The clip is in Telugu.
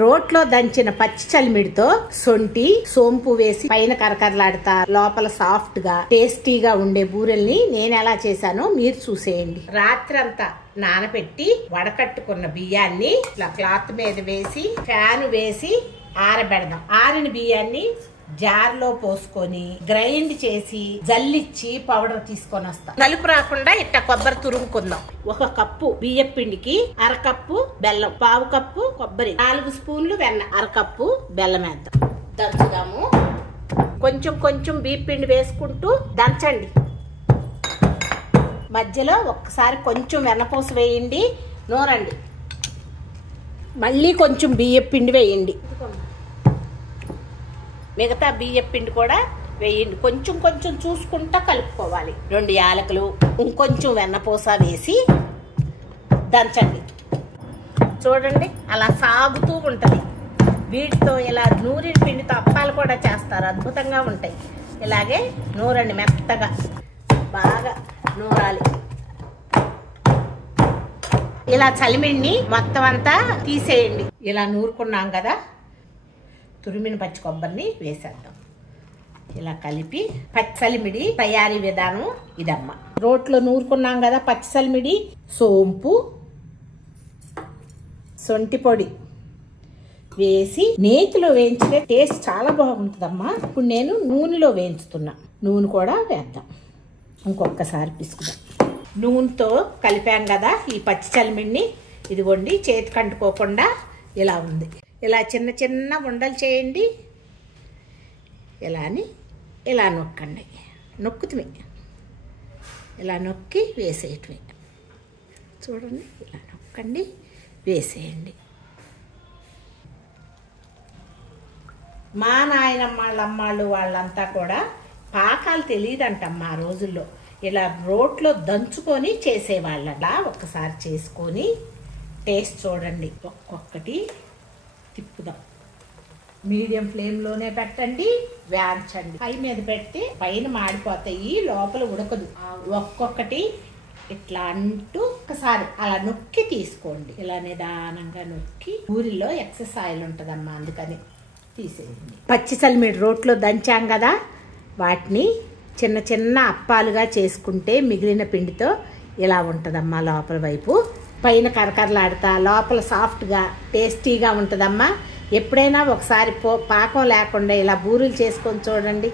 రోట్లో దంచిన పచ్చి చలిమిడితో సొంటి సోంపు వేసి పైన కరకరలాడుతా లోపల సాఫ్ట్ గా టేస్టీగా ఉండే బూరెల్ని నేను ఎలా చేశానో మీరు చూసేయండి. రాత్రంతా నానబెట్టి వడకట్టుకున్న బియ్యాన్ని ఇట్లా క్లాత్ మీద వేసి ఫ్యాన్ వేసి ఆరబెడదాం. ఆరిన బియ్యాన్ని జార్లో పోసుకొని గ్రైండ్ చేసి జల్లిచ్చి పౌడర్ తీసుకొని వస్తాం. నలుపు రాకుండా ఇట్లా కొబ్బరి తురుముకుందాం. 1 కప్పు బియ్యం పిండికి 1/2 కప్పు బెల్లం, 1/2 కప్పు కొబ్బరి, 4 స్పూన్లు వెన్న, 1/2 కప్పు బెల్లం వేద్దాం. దంచుదాము. కొంచెం కొంచెం బియ్యం పిండి వేసుకుంటూ దంచండి. మధ్యలో ఒక్కసారి కొంచెం వెన్నపూస వేయండి, నూరండి. మళ్ళీ కొంచెం బియ్యం పిండి వేయండి. మిగతా బియ్యం పిండి కూడా వేయండి. కొంచెం కొంచెం చూసుకుంటా కలుపుకోవాలి. 2 యాలకులు, ఇంకొంచెం వెన్నపూస వేసి దంచండి. చూడండి అలా సాగుతూ ఉంటుంది. వీటితో ఇలా నూరిన పిండితో అప్పాలు కూడా చేస్తారు, అద్భుతంగా ఉంటాయి. ఇలాగే నూరండి, మెత్తగా బాగా నూరాలి. ఇలా చలిమిడిని మొత్తం అంతా తీసేయండి. ఇలా నూరుకున్నాం కదా, తురిమిన పచ్చి కొబ్బరిని వేసేద్దాం. ఇలా కలిపి పచ్చి చలిమిడి తయారీ విధానం ఇదమ్మా. రోట్లో నూరుకున్నాం కదా పచ్చి చలిమిడి, సోంపు సొంటి పొడి వేసి నేతిలో వేయించితే టేస్ట్ చాలా బాగుంటుందమ్మా. ఇప్పుడు నేను నూనెలో వేయించుతున్నా. నూనె కూడా వేద్దాం. ఇంకొకసారి పిసుకుదాం. నూనెతో కలిపాం కదా ఈ పచ్చి చలిమిడిని. ఇదిగోండి, చేతికి అంటుకోకుండా ఇలా ఉంది. ఇలా చిన్న చిన్న ఉండలు చేయండి. ఇలా అని ఇలా నొక్కండి. నొక్కుతుమే ఇలా నొక్కి వేసేయటమే. చూడండి, ఇలా నొక్కండి, వేసేయండి. మా నాయనమ్మ వాళ్ళమ్మాళ్ళు వాళ్ళంతా కూడా పాకాలు తెలియదంటమ్మా ఆ రోజుల్లో. ఇలా రోట్లో దంచుకొని చేసేవాళ్ళ. ఒక్కసారి చేసుకొని టేస్ట్ చూడండి. ఒక్కొక్కటి తిప్పుదాం. మీడియం ఫ్లేమ్లోనే పెట్టండి, వేయించండి. పై మీద పెడితే పైన మాడిపోతాయి, లోపల ఉడకదు. ఒక్కొక్కటి ఇట్లా అంటూ ఒకసారి అలా నొక్కి తీసుకోండి. ఇలా నిదానంగా నొక్కి. ఊరిలో ఎక్సెస్ ఆయిల్ ఉంటుందమ్మా, అందుకని తీసేయండి. పచ్చి చలిమిడి రోట్లో దంచాం కదా, వాటిని చిన్న చిన్న అప్పాలుగా చేసుకుంటే మిగిలిన పిండితో ఇలా ఉంటుందమ్మా. లోపల వైపు పైన కరకరలాడుతా లోపల సాఫ్ట్గా టేస్టీగా ఉంటుందమ్మా. ఎప్పుడైనా ఒకసారి పాకం లేకుండా ఇలా బూరెలు చేసుకొని చూడండి.